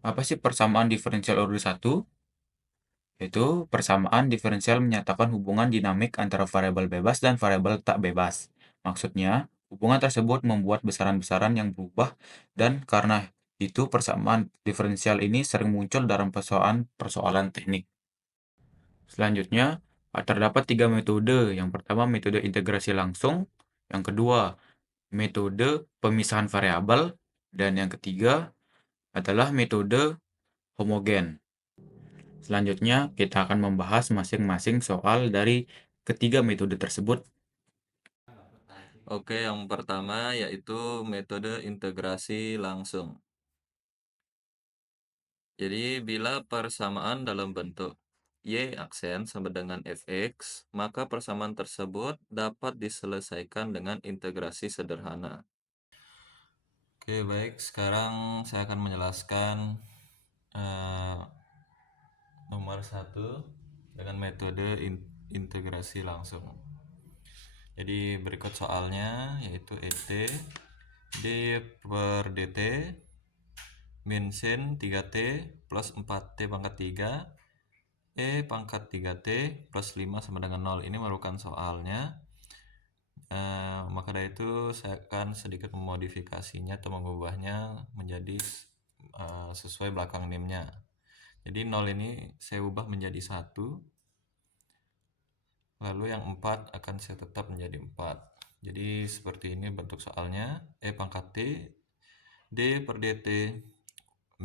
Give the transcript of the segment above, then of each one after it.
Apa sih persamaan diferensial order 1? Yaitu persamaan diferensial menyatakan hubungan dinamik antara variabel bebas dan variabel tak bebas. Maksudnya, hubungan tersebut membuat besaran-besaran yang berubah dan karena itu persamaan diferensial ini sering muncul dalam persoalan-persoalan teknik. Selanjutnya, terdapat tiga metode. Yang pertama, metode integrasi langsung. Yang kedua, metode pemisahan variabel. Dan yang ketiga adalah metode homogen. Selanjutnya, kita akan membahas masing-masing soal dari ketiga metode tersebut. Oke, yang pertama yaitu metode integrasi langsung. Jadi, bila persamaan dalam bentuk Y aksen sama dengan fx, maka persamaan tersebut dapat diselesaikan dengan integrasi sederhana. Oke, baik. Sekarang saya akan menjelaskan eh, nomor 1 dengan metode integrasi langsung. Jadi berikut soalnya yaitu ET D per DT min sin 3T plus 4T pangkat 3 pangkat 3T plus 5 sama dengan 0. Ini merupakan soalnya. Maka dari itu saya akan sedikit memodifikasinya atau mengubahnya menjadi sesuai belakang NIM-nya. Jadi 0 ini saya ubah menjadi 1. Lalu yang 4 akan saya tetap menjadi 4. Jadi seperti ini bentuk soalnya. Pangkat T D per DT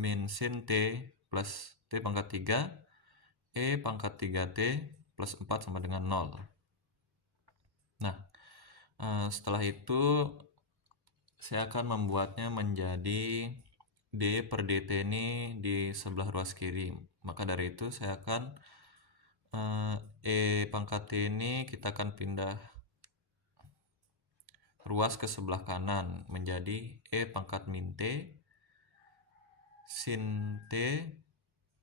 min sin T plus T pangkat 3 pangkat 3T plus 4 sama dengan 0. Nah, setelah itu saya akan membuatnya menjadi D per DT ini di sebelah ruas kiri. Maka dari itu saya akan pangkat T ini kita akan pindah ruas ke sebelah kanan menjadi pangkat min T sin T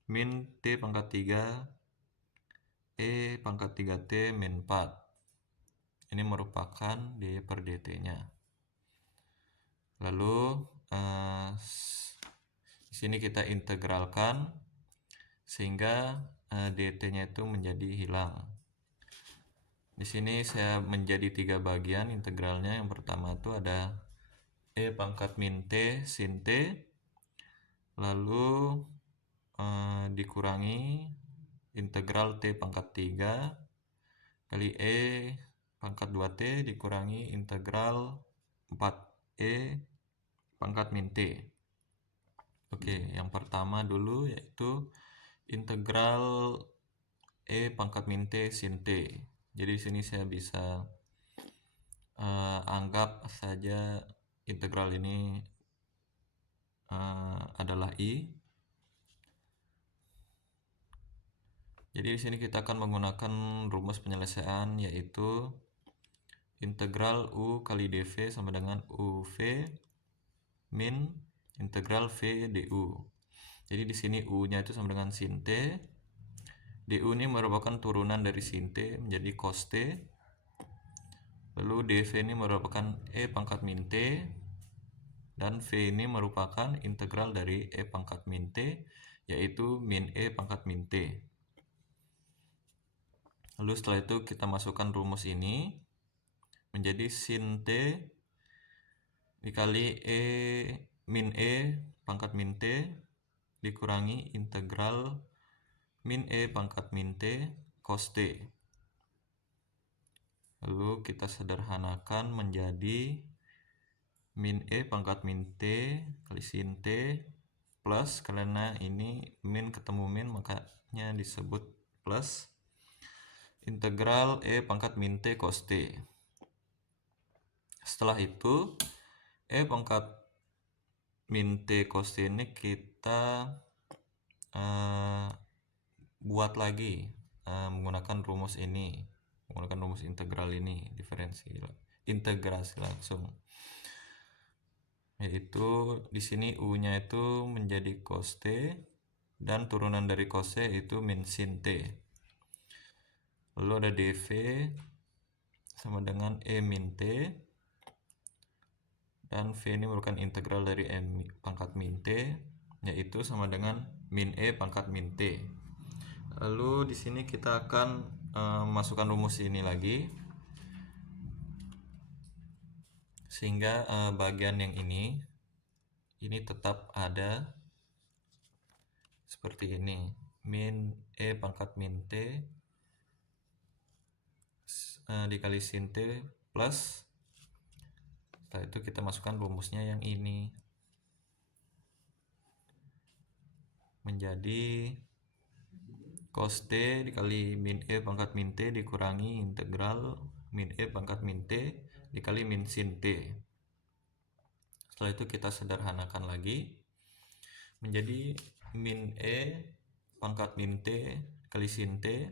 min T pangkat 3 pangkat 3T min 4. Ini merupakan D per DT-nya. Lalu di sini kita integralkan sehingga dt-nya itu menjadi hilang. Di sini saya menjadi 3 bagian integralnya. Yang pertama itu ada pangkat min T sin T, lalu dikurangi integral T pangkat 3 kali pangkat 2T dikurangi integral 4 pangkat min T. Oke, yang pertama dulu yaitu integral pangkat min T sin T. Jadi di sini saya bisa anggap saja integral ini adalah I. Jadi di sini kita akan menggunakan rumus penyelesaian yaitu integral U kali dV sama dengan UV min integral V du. Jadi di sini U-nya itu sama dengan sin T. du ini merupakan turunan dari sin T menjadi cos T. Lalu dV ini merupakan pangkat min T. Dan V ini merupakan integral dari pangkat min T, yaitu min pangkat min T. Lalu setelah itu kita masukkan rumus ini menjadi sin T dikali min pangkat min T dikurangi integral min pangkat min T cos T. Lalu kita sederhanakan menjadi min pangkat min T kali sin T plus, karena ini min ketemu min makanya disebut plus, integral pangkat min T cos T. Setelah itu pangkat min T cos T ini kita buat lagi menggunakan rumus ini, menggunakan rumus integral ini, integrasi langsung. Yaitu di sini U-nya itu menjadi cos T dan turunan dari cos T itu min sin T. Lalu ada dV sama dengan min T dan V ini merupakan integral dari pangkat min T yaitu sama dengan min E pangkat min T. Lalu di sini kita akan masukkan rumus ini lagi, sehingga bagian yang ini tetap ada seperti ini, min E pangkat min T dikali sin T plus, setelah itu kita masukkan rumusnya yang ini, menjadi cos T dikali min E pangkat min T dikurangi integral min E pangkat min T dikali min sin T. Setelah itu kita sederhanakan lagi, menjadi min E pangkat min T kali sin T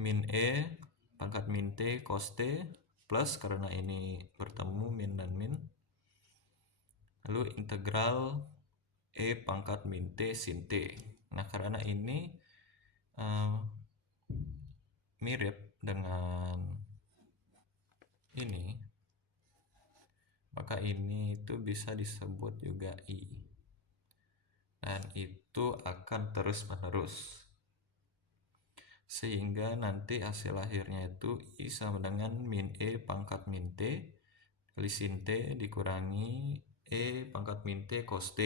min E pangkat min T cos T plus, karena ini bertemu min dan min, lalu integral E pangkat min T sin T. Nah, karena ini mirip dengan ini, maka ini itu bisa disebut juga I, dan itu akan terus menerus, sehingga nanti hasil akhirnya itu I sama dengan min E pangkat min T kali sin T dikurangi E pangkat min T cos T.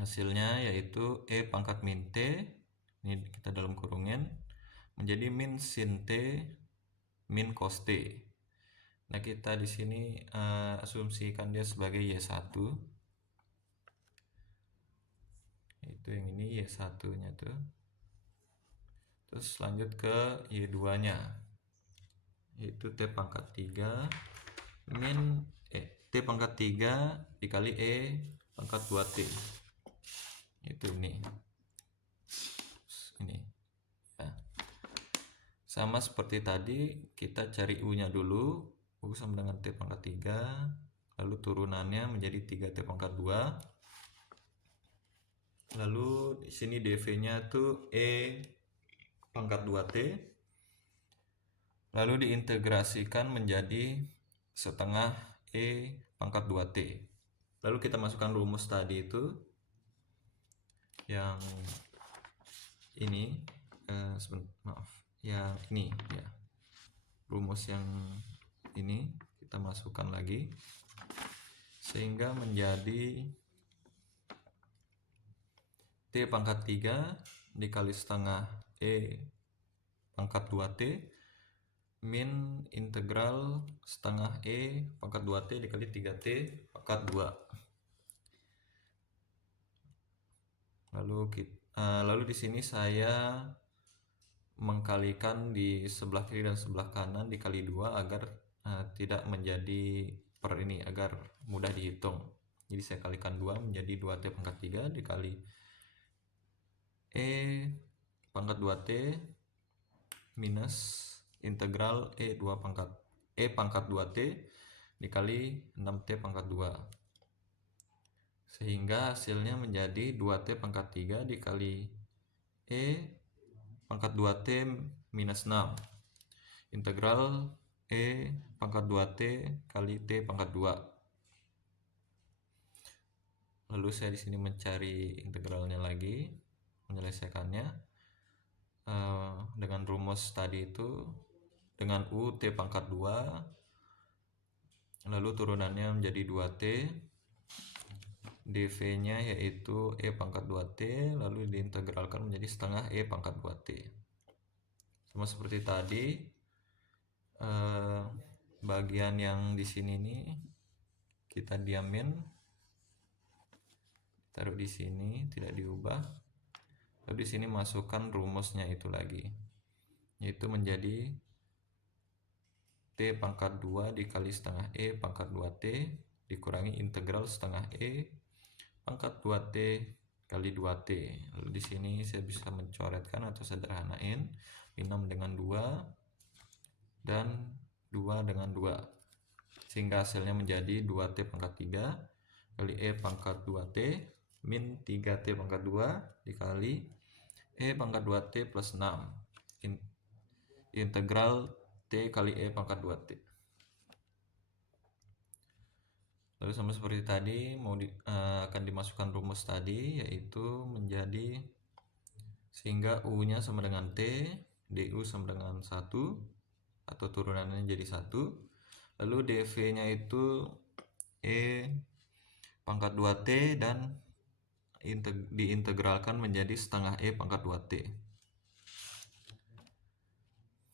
Hasilnya yaitu E pangkat min T, ini kita dalam kurungin, menjadi min sin T min cos T. Nah, kita di sini asumsikan dia sebagai Y1. Itu yang ini Y1-nya tuh. Terus lanjut ke Y2-nya. Yaitu T pangkat 3 min T pangkat 3 dikali E pangkat 2T. Itu ini. Ini. Ya. Sama seperti tadi, kita cari U-nya dulu. U sama dengan T pangkat 3, lalu turunannya menjadi 3T pangkat 2. Lalu di sini dv-nya tuh E pangkat 2T. Lalu diintegrasikan menjadi setengah E pangkat 2T. Lalu kita masukkan rumus tadi itu, yang ini, yang ini ya. Rumus yang ini kita masukkan lagi, sehingga menjadi T pangkat 3 dikali setengah E pangkat 2T min integral setengah E pangkat 2T dikali 3T pangkat 2. Lalu di sini saya mengkalikan di sebelah kiri dan sebelah kanan dikali 2 agar tidak menjadi per ini, agar mudah dihitung. Jadi saya kalikan 2 menjadi 2T pangkat 3 dikali E pangkat 2T minus integral E pangkat 2T dikali 6T pangkat 2. Sehingga hasilnya menjadi 2T pangkat 3 dikali E pangkat 2T minus 6. Integral E pangkat 2T kali T pangkat 2. Lalu saya di sini mencari integralnya lagi, menyelesaikannya dengan rumus tadi itu, dengan U T pangkat 2, lalu turunannya menjadi 2T, dv-nya yaitu E pangkat 2T, lalu diintegralkan menjadi setengah E pangkat 2T. Sama seperti tadi, bagian yang di sini nih kita diamin, taruh di sini, tidak diubah. Lalu di sini masukkan rumusnya itu lagi, yaitu menjadi T pangkat 2 dikali setengah E pangkat 2T dikurangi integral setengah E pangkat 2T kali 2T. Lalu di sini saya bisa mencoretkan atau sederhanain 6 dengan 2 dan 2 dengan 2, sehingga hasilnya menjadi 2T pangkat 3 kali E pangkat 2T min 3T pangkat 2 dikali E pangkat 2T plus 6 integral T kali E pangkat 2T. Lalu sama seperti tadi akan dimasukkan rumus tadi, yaitu menjadi sehingga U-nya sama dengan T, DU sama dengan 1 atau turunannya jadi 1. Lalu DV-nya itu E pangkat 2T dan diintegralkan menjadi setengah E pangkat 2T.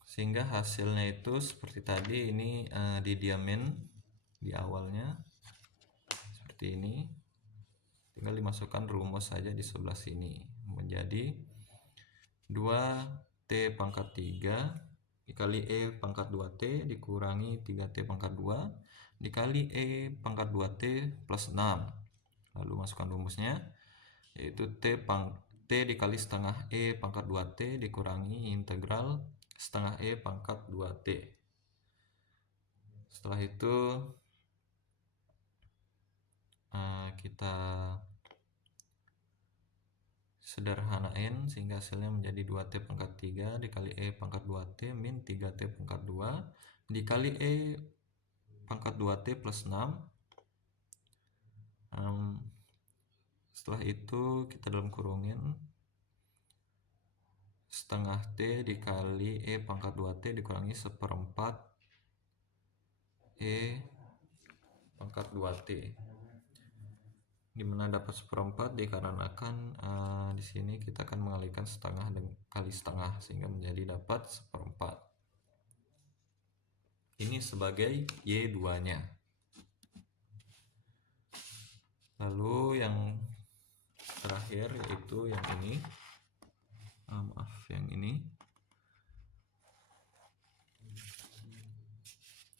Sehingga hasilnya itu seperti tadi, ini didiamin di awalnya seperti ini. Tinggal dimasukkan rumus saja di sebelah sini. Menjadi 2T pangkat 3 dikali E pangkat 2T dikurangi 3T pangkat 2 dikali E pangkat 2T plus 6. Lalu masukkan rumusnya, yaitu T dikali setengah E pangkat 2T dikurangi integral setengah E pangkat 2T. Setelah itu kita sederhanain sehingga hasilnya menjadi 2T pangkat 3 dikali E pangkat 2T min 3T pangkat 2 dikali E pangkat 2T plus 6. Setelah itu kita dalam kurungin setengah T dikali E pangkat 2T dikurangi seperempat E pangkat 2T, dimana dapat seperempat dikarenakan di sini kita akan mengalihkan setengah kali setengah sehingga menjadi dapat seperempat. Ini sebagai Y2-nya. Lalu yang terakhir yaitu yang ini. Yang ini.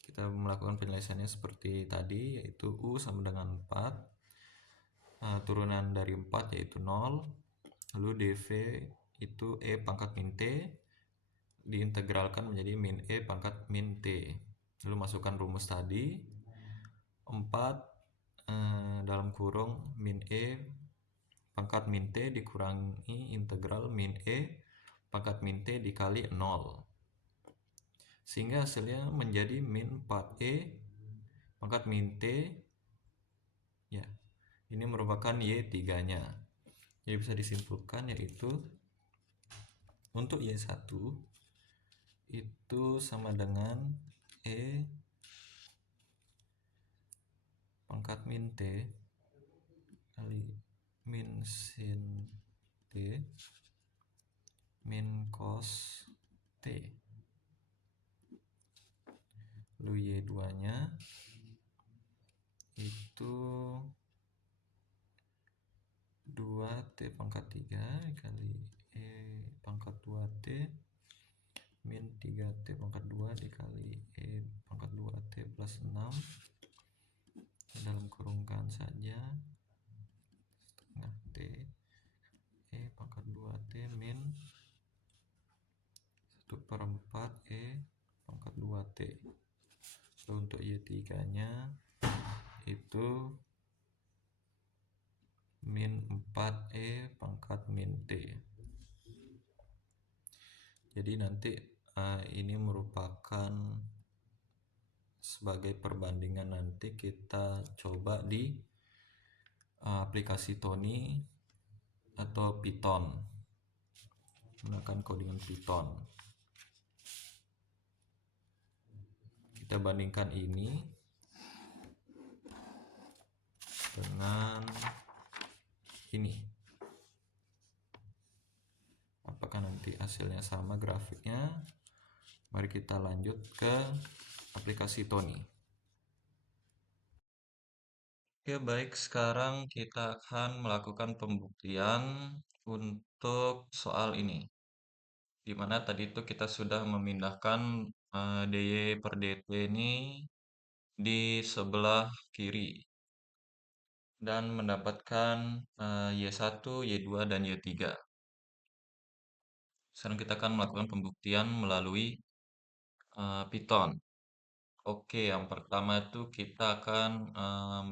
Kita melakukan penyelesaiannya seperti tadi, yaitu U sama dengan 4. Turunan dari 4 yaitu 0. Lalu DV itu E pangkat min T diintegralkan menjadi min E pangkat min T. Lalu masukkan rumus tadi, 4 dalam kurung min E pangkat min T dikurangi integral min E pangkat min T dikali 0. Sehingga hasilnya menjadi min 4E pangkat min T. Ya, ini merupakan Y3-nya. Jadi bisa disimpulkan yaitu untuk Y1 itu sama dengan E pangkat min T kali min sin T min cos T. Lalu Y2-nya itu 2T pangkat 3 kali E pangkat 2T min 3T pangkat 2 dikali E pangkat 2T plus 6 dalam kurungkan saja setengah T E pangkat 2T min 1/4 E pangkat 2T. So, untuk Y3-nya itu min 4E pangkat min T. Jadi nanti ini merupakan sebagai perbandingan, nanti kita coba di aplikasi Tony atau Python menggunakan codingan Python. Kita bandingkan ini dengan ini. Apakah nanti hasilnya sama grafiknya? Mari kita lanjut ke aplikasi Tony. Oke, baik. Sekarang kita akan melakukan pembuktian untuk soal ini. Di mana tadi itu kita sudah memindahkan DY per DT ini di sebelah kiri dan mendapatkan Y1, Y2, dan Y3. Sekarang kita akan melakukan pembuktian melalui Python. Oke, yang pertama itu kita akan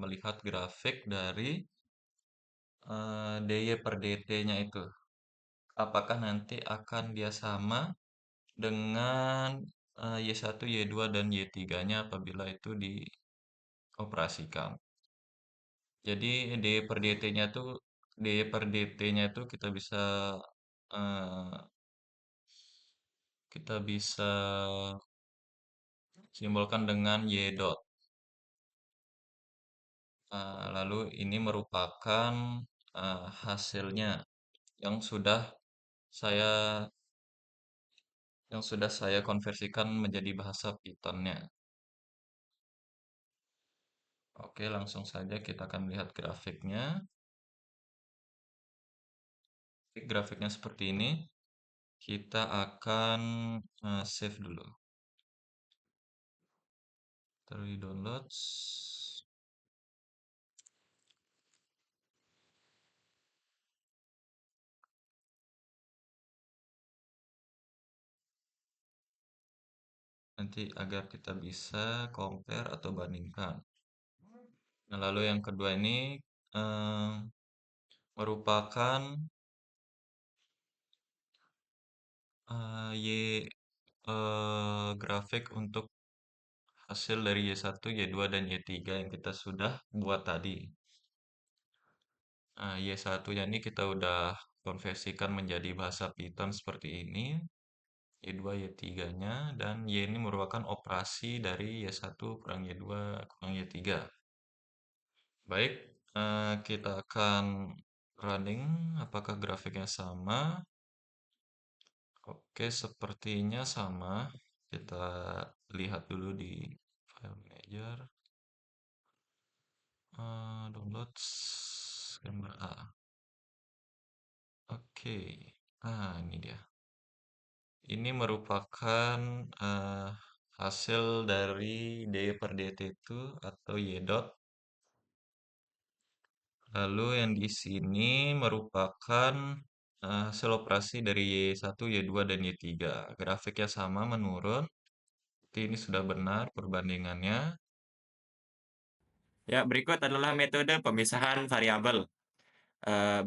melihat grafik dari DY per DT-nya itu. Apakah nanti akan dia sama dengan Y1, Y2, dan Y3-nya apabila itu dioperasikan. Jadi D per dt-nya tuh eh, kita bisa simbolkan dengan y dot. Lalu ini merupakan hasilnya yang saya saya konversikan menjadi bahasa Python-nya. Oke, langsung saja kita akan lihat grafiknya. Grafiknya seperti ini. Kita akan save dulu. Dari downloads. Nanti agar kita bisa compare atau bandingkan. Nah, lalu yang kedua ini eh, merupakan grafik untuk hasil dari Y1, Y2, dan Y3 yang kita sudah buat tadi. Nah, Y1-nya ini kita udah konversikan menjadi bahasa Python seperti ini. Y2, Y3-nya, dan Y ini merupakan operasi dari Y1 kurang Y2 kurang Y3. Baik, kita akan running apakah grafiknya sama. Oke, sepertinya sama. Kita lihat dulu di file manager. Downloads gambar A. Oke, ini dia. Ini merupakan hasil dari D per dt itu atau Y dot. Lalu yang di sini merupakan hasil operasi dari Y1, Y2, dan Y3. Grafiknya sama menurun. Jadi ini sudah benar perbandingannya. Ya, berikut adalah metode pemisahan variabel.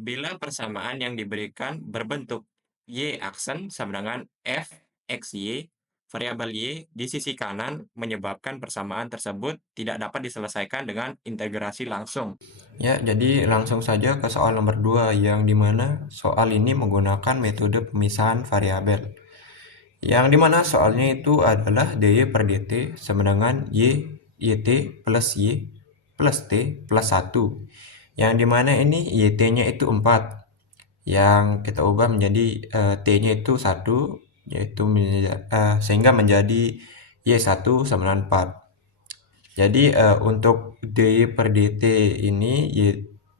Bila persamaan yang diberikan berbentuk Y aksen sama dengan F X Y, variabel Y di sisi kanan menyebabkan persamaan tersebut tidak dapat diselesaikan dengan integrasi langsung. Ya, jadi langsung saja ke soal nomor 2, yang dimana soal ini menggunakan metode pemisahan variabel. Yang dimana soalnya itu adalah dy per dt sama dengan yt plus y plus t plus 1. Yang dimana ini yt-nya itu 4. Yang kita ubah menjadi t-nya itu 1, yaitu sehingga menjadi y1 sama dengan 4. Jadi untuk dy per dt ini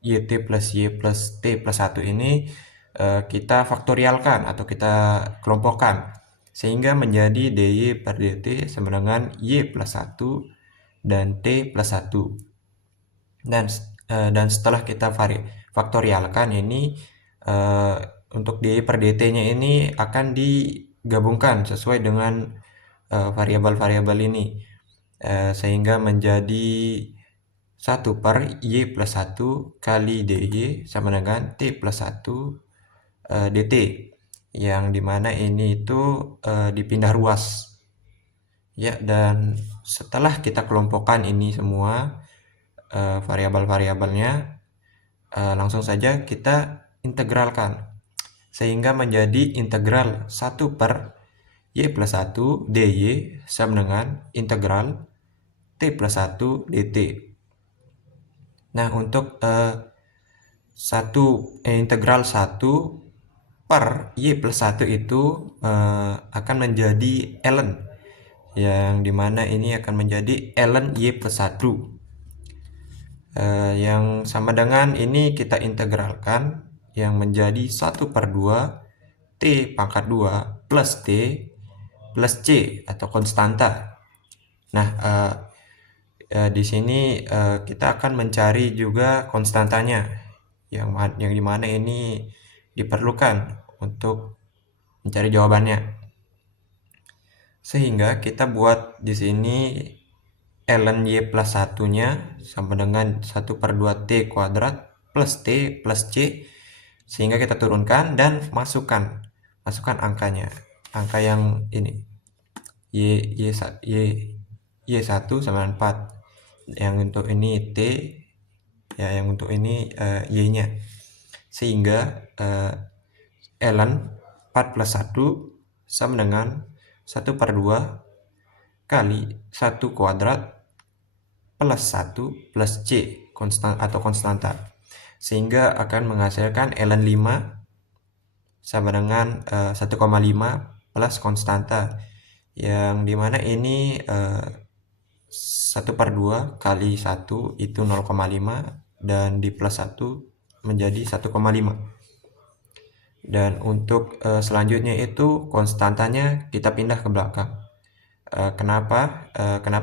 yt plus y plus t plus 1 ini kita faktorialkan atau kita kelompokkan sehingga menjadi dy per dt sama dengan y plus 1 dan t plus 1. Dan setelah kita faktorialkan ini untuk dy per dt-nya ini akan digabungkan sesuai dengan variabel-variabel ini. Sehingga menjadi 1 per y plus 1 kali dy sama dengan t plus 1 dt, yang dimana ini itu dipindah ruas. Ya, dan setelah kita kelompokkan ini semua variabel-variabelnya, langsung saja kita integralkan sehingga menjadi integral 1 per y plus 1 dy sama dengan integral t plus 1 dt. Nah, untuk integral 1 per y plus 1 itu akan menjadi ln, yang dimana ini akan menjadi ln y plus 1. Yang sama dengan ini kita integralkan yang menjadi 1 per 2 t pangkat 2 plus t plus c atau konstanta. Nah, di sini kita akan mencari juga konstantanya, yang dimana ini diperlukan untuk mencari jawabannya. Sehingga kita buat di sini ln y plus 1-nya sama dengan 1 per 2 t kuadrat plus t plus c, sehingga kita turunkan dan masukkan angkanya. Angka yang ini y1 sama dengan 4. Yang untuk ini t, ya, yang untuk ini Y-nya. Sehingga ln 4 plus 1 sama dengan 1 per 2 kali 1 kuadrat plus 1 plus C konstan atau konstanta. Sehingga akan menghasilkan ln 5 sama dengan 1,5 plus konstanta. Yang dimana ini 1 per 2 kali 1 itu 0,5 dan di plus 1 menjadi 1,5. Dan untuk selanjutnya itu konstantanya kita pindah ke belakang. Kenapa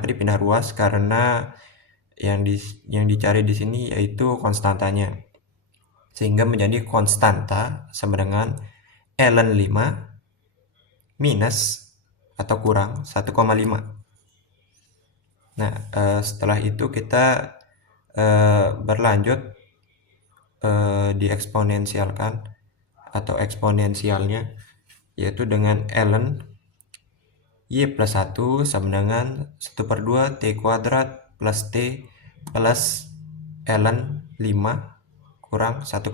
dipindah ruas? Karena yang dicari di sini yaitu konstantanya. Sehingga menjadi konstanta sama dengan ln 5 minus atau kurang 1,5. Nah, setelah itu kita berlanjut dieksponensialkan atau eksponensialnya, yaitu dengan ln y plus 1 sama dengan 1 per 2 t kuadrat plus t plus ln 5 kurang 1,5.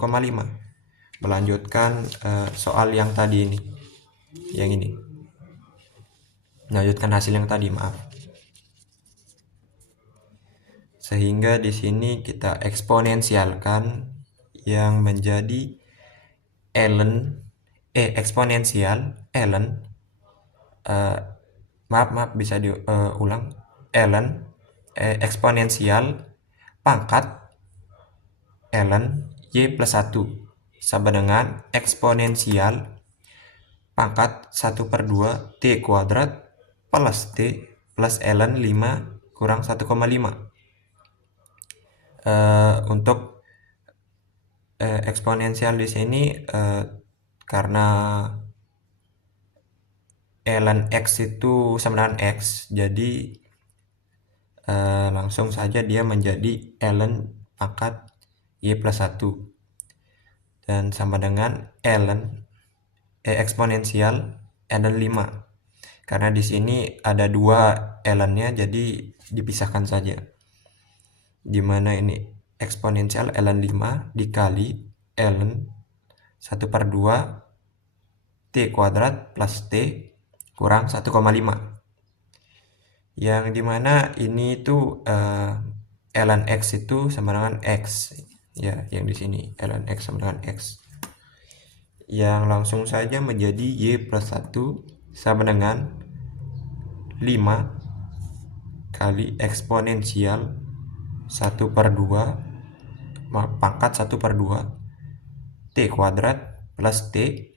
Melanjutkan soal yang tadi ini, yang ini. Melanjutkan hasil yang tadi, maaf. Sehingga di sini kita eksponensialkan yang menjadi ln eksponensial ln maaf bisa diulang, ln eksponensial pangkat ln y plus 1 sama dengan eksponensial pangkat 1 per 2 t kuadrat plus t plus ln 5 kurang 1,5. Untuk eksponensial di sini karena ln x itu sama dengan x, jadi langsung saja dia menjadi ln pangkat y plus 1 dan sama dengan ln eksponensial ln 5. Karena di sini ada dua ln-nya, jadi dipisahkan saja. Dimana ini eksponensial ln 5 dikali ln 1 per 2 t kuadrat plus t kurang 1,5. Yang dimana ini tuh ln x itu sama dengan x, ya, yang di sini ln x sama dengan x, yang langsung saja menjadi y plus 1 sama dengan 5 kali eksponensial 1 per 2 pangkat 1 per 2 t kuadrat plus t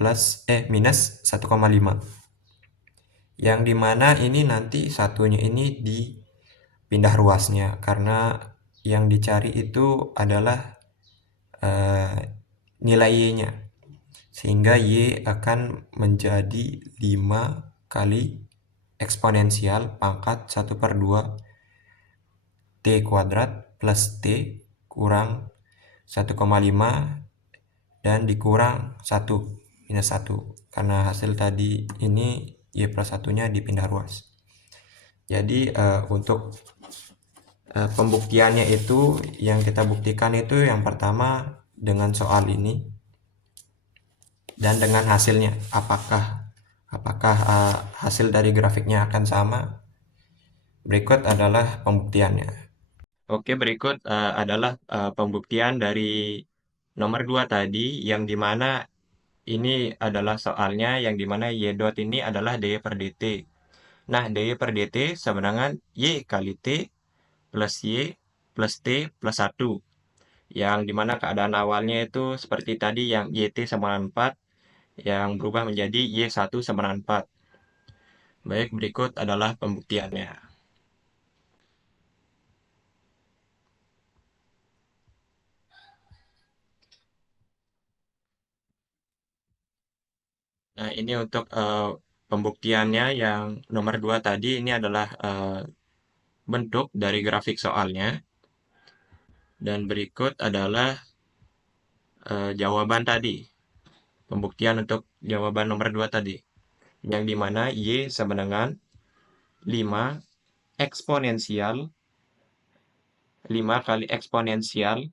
plus minus 1,5. Yang dimana ini nanti satunya ini dipindah ruasnya, karena yang dicari itu adalah nilai y-nya. Sehingga y akan menjadi 5 kali eksponensial pangkat 1 per 2 t kuadrat plus t kurang 1,5 dan dikurang 1 minus 1, karena hasil tadi ini y plus 1-nya dipindah ruas. Jadi untuk pembuktiannya itu yang kita buktikan itu yang pertama dengan soal ini dan dengan hasilnya, apakah hasil dari grafiknya akan sama. Berikut adalah pembuktiannya. Oke, berikut adalah pembuktian dari nomor 2 tadi, yang dimana ini adalah soalnya, yang dimana y dot ini adalah dy per dt. Nah, dy per dt sama dengan y kali t plus y plus t plus 1. Yang dimana keadaan awalnya itu seperti tadi, yang yt sama dengan 4, yang berubah menjadi y1 sama dengan 4. Baik, berikut adalah pembuktiannya. Nah, ini untuk pembuktiannya yang nomor 2 tadi, ini adalah bentuk dari grafik soalnya. Dan berikut adalah jawaban tadi. Pembuktian untuk jawaban nomor 2 tadi. Yang dimana y sama dengan 5 eksponensial 5 kali eksponensial.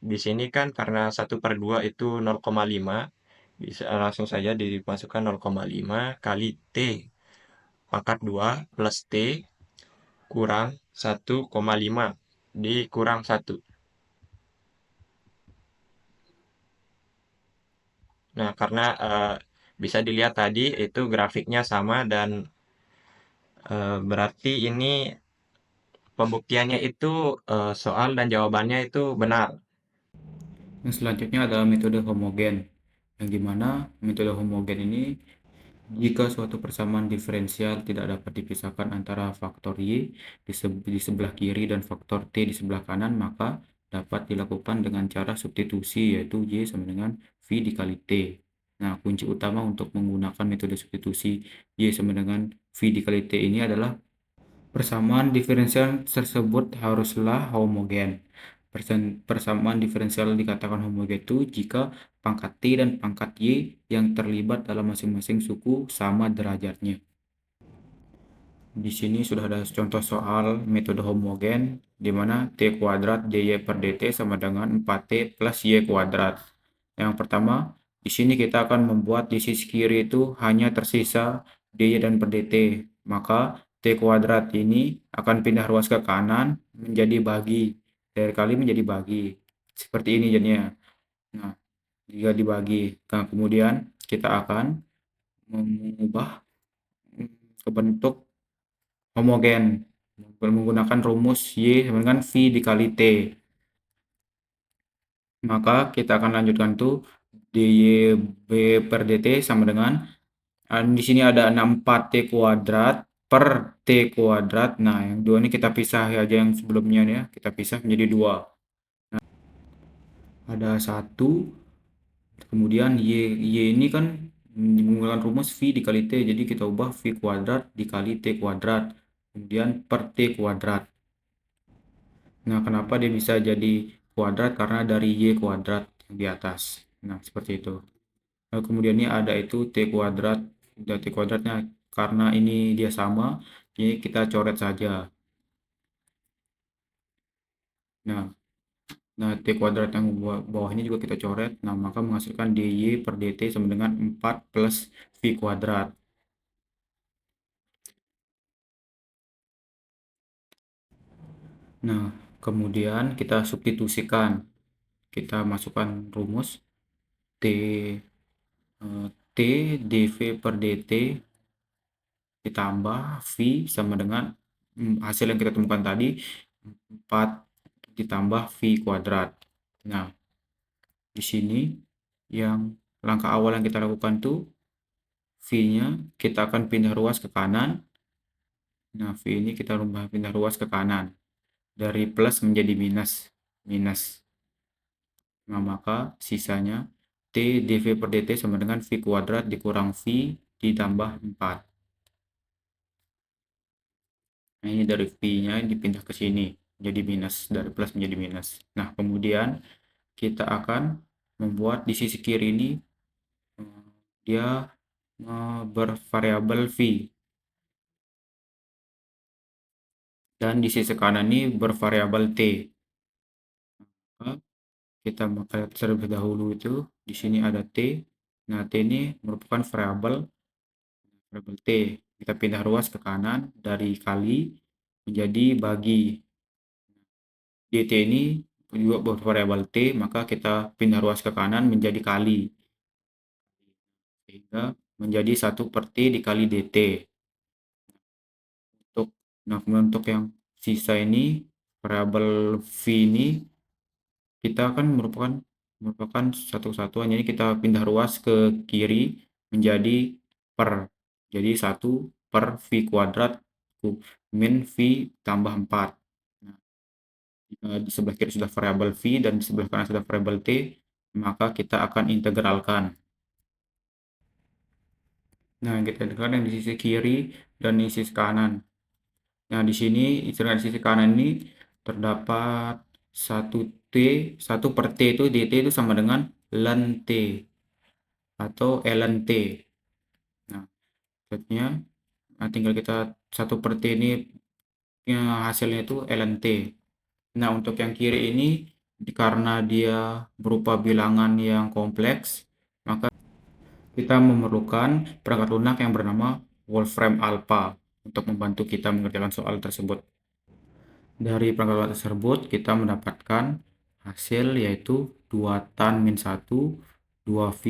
Di sini kan karena 1/2 itu 0,5, bisa langsung saja dimasukkan 0,5 kali T pangkat 2 plus T kurang 1,5 dikurang 1. Nah, karena bisa dilihat tadi itu grafiknya sama dan berarti ini pembuktiannya itu soal dan jawabannya itu benar. Yang selanjutnya adalah metode homogen, yang dimana metode homogen ini jika suatu persamaan diferensial tidak dapat dipisahkan antara faktor Y di sebelah kiri dan faktor T di sebelah kanan, maka dapat dilakukan dengan cara substitusi, yaitu Y sama dengan V dikali T. Nah, kunci utama untuk menggunakan metode substitusi Y sama dengan V dikali T ini adalah persamaan diferensial tersebut haruslah homogen. Persamaan diferensial dikatakan homogen itu jika pangkat T dan pangkat Y yang terlibat dalam masing-masing suku sama derajatnya. Di sini sudah ada contoh soal metode homogen, di mana T kuadrat dy per dt sama dengan 4T plus Y kuadrat. Yang pertama, di sini kita akan membuat di sisi kiri itu hanya tersisa dy dan per dt. Maka T kuadrat ini akan pindah ruas ke kanan menjadi bagi. Dari kali menjadi bagi. Seperti ini jadinya. Nah, jika dibagi. Nah, kemudian kita akan mengubah ke bentuk homogen menggunakan rumus Y sama dengan V dikali T. Maka kita akan lanjutkan tuh dYB per dt sama dengan di sini ada 64T kuadrat per T kuadrat. Nah, yang dua ini kita pisah aja, yang sebelumnya ya, kita pisah menjadi 2. Nah, ada 1, kemudian Y ini kan menggunakan rumus V dikali T, jadi kita ubah V kuadrat dikali T kuadrat, kemudian per T kuadrat. Nah, kenapa dia bisa jadi kuadrat? Karena dari Y kuadrat yang di atas. Nah, seperti itu. Lalu kemudian ini ada itu T kuadrat, dan T kuadratnya karena ini dia sama, ini kita coret saja. Nah, T kuadrat yang bawah ini juga kita coret. Nah, maka menghasilkan dy per dt sama dengan 4 plus V kuadrat. Nah, kemudian kita substitusikan. Kita masukkan rumus T T dV per dt ditambah V sama dengan hasil yang kita temukan tadi 4 ditambah V kuadrat. Nah, di sini yang langkah awal yang kita lakukan tuh V-nya kita akan pindah ruas ke kanan. Nah, V ini kita pindah ruas ke kanan dari plus menjadi minus. Nah, maka sisanya T dV per dt sama dengan V kuadrat dikurang V ditambah 4. Nah, ini dari V-nya dipindah ke sini jadi minus, dari plus menjadi minus. Nah, kemudian kita akan membuat di sisi kiri ini dia bervariabel V, dan di sisi kanan ini bervariabel T. Maka kita lihat terlebih dahulu itu di sini ada T. Nah, T ini merupakan variabel T. Kita pindah ruas ke kanan dari kali menjadi bagi. dt ini juga bervariabel T, maka kita pindah ruas ke kanan menjadi kali. Sehingga menjadi 1 per T dikali dt. Kemudian untuk yang sisa ini, variabel V ini kita akan merupakan satu kesatuan, jadi kita pindah ruas ke kiri menjadi per. Jadi 1 per V kuadrat min V tambah 4. Nah, di sebelah kiri sudah variabel V dan di sebelah kanan sudah variabel T, maka kita akan integralkan. Nah, kita integralkan di sisi kiri dan di sisi kanan. Nah, di sini istilah di sisi kanan ini terdapat 1T, 1 per T itu dt itu sama dengan ln T atau ln T. Nah, maksudnya tinggal kita 1 per T ini hasilnya itu ln T. Nah, untuk yang kiri ini karena dia berupa bilangan yang kompleks, maka kita memerlukan perangkat lunak yang bernama Wolfram Alpha untuk membantu kita mengerjakan soal tersebut. Dari perangkat lunak tersebut kita mendapatkan hasil yaitu 2 tan min 1 2 V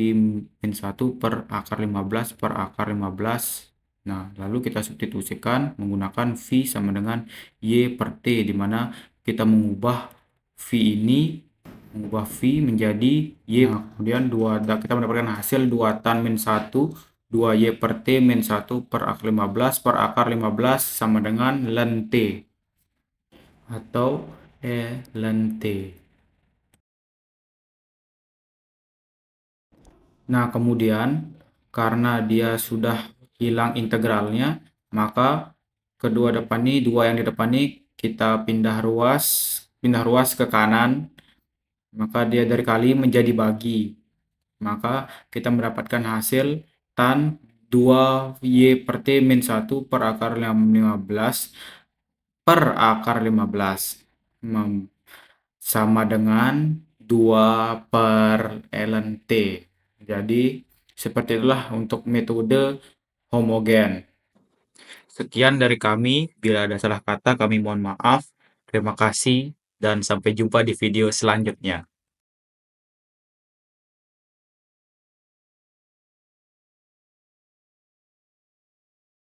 min 1 per akar 15 per akar 15. Nah, lalu kita substitusikan menggunakan V sama dengan Y per T, di mana kita mengubah V menjadi Y. Nah, kemudian kita mendapatkan hasil 2 tan min 1 2 Y per T min 1 per akar 15 per akar 15 sama dengan ln T atau ln T. Nah, kemudian karena dia sudah hilang integralnya, maka dua yang di depan ini kita pindah ruas ke kanan, maka dia dari kali menjadi bagi. Maka kita mendapatkan hasil tan 2Y per T min 1 per akar 15 per akar 15 sama dengan 2 per ln T. Jadi seperti itulah untuk metode homogen. Sekian dari kami, bila ada salah kata kami mohon maaf. Terima kasih dan sampai jumpa di video selanjutnya.